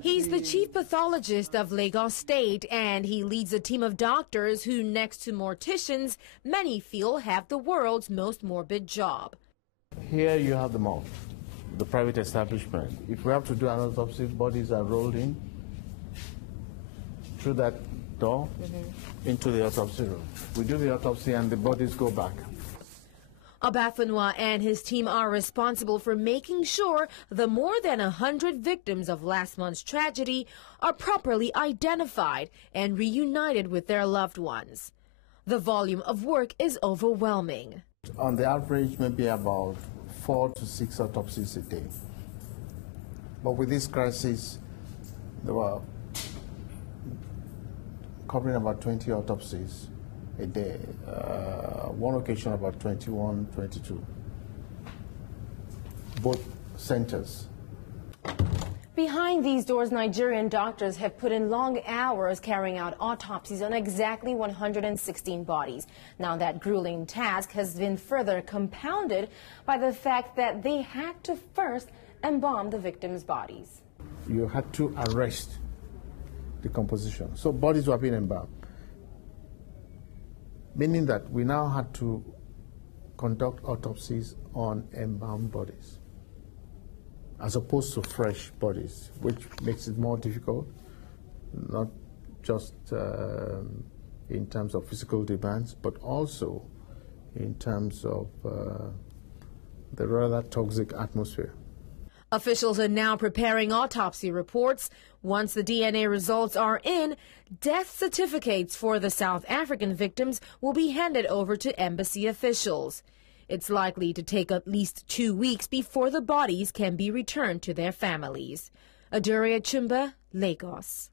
He's the chief pathologist of Lagos State, and he leads a team of doctors who, next to morticians, many feel have the world's most morbid job. Here you have the morgue, the private establishment. If we have to do an autopsy, bodies are rolled in through that door into the autopsy room. We do the autopsy and the bodies go back. Obafunwa and his team are responsible for making sure the more than 100 victims of last month's tragedy are properly identified and reunited with their loved ones. The volume of work is overwhelming. On the average, maybe about 4 to 6 autopsies a day. But with this crisis, they were covering about 20 autopsies a day. One occasion about 21, 22. Both centers. Behind these doors, Nigerian doctors have put in long hours carrying out autopsies on exactly 116 bodies. Now that grueling task has been further compounded by the fact that they had to first embalm the victims' bodies. You had to arrest decomposition. So bodies were being embalmed, meaning that we now had to conduct autopsies on embalmed bodies as opposed to fresh bodies, which makes it more difficult, not just in terms of physical demands, but also in terms of the rather toxic atmosphere. Officials are now preparing autopsy reports. Once the DNA results are in, death certificates for the South African victims will be handed over to embassy officials. It's likely to take at least 2 weeks before the bodies can be returned to their families. Adaure Achumba, Lagos.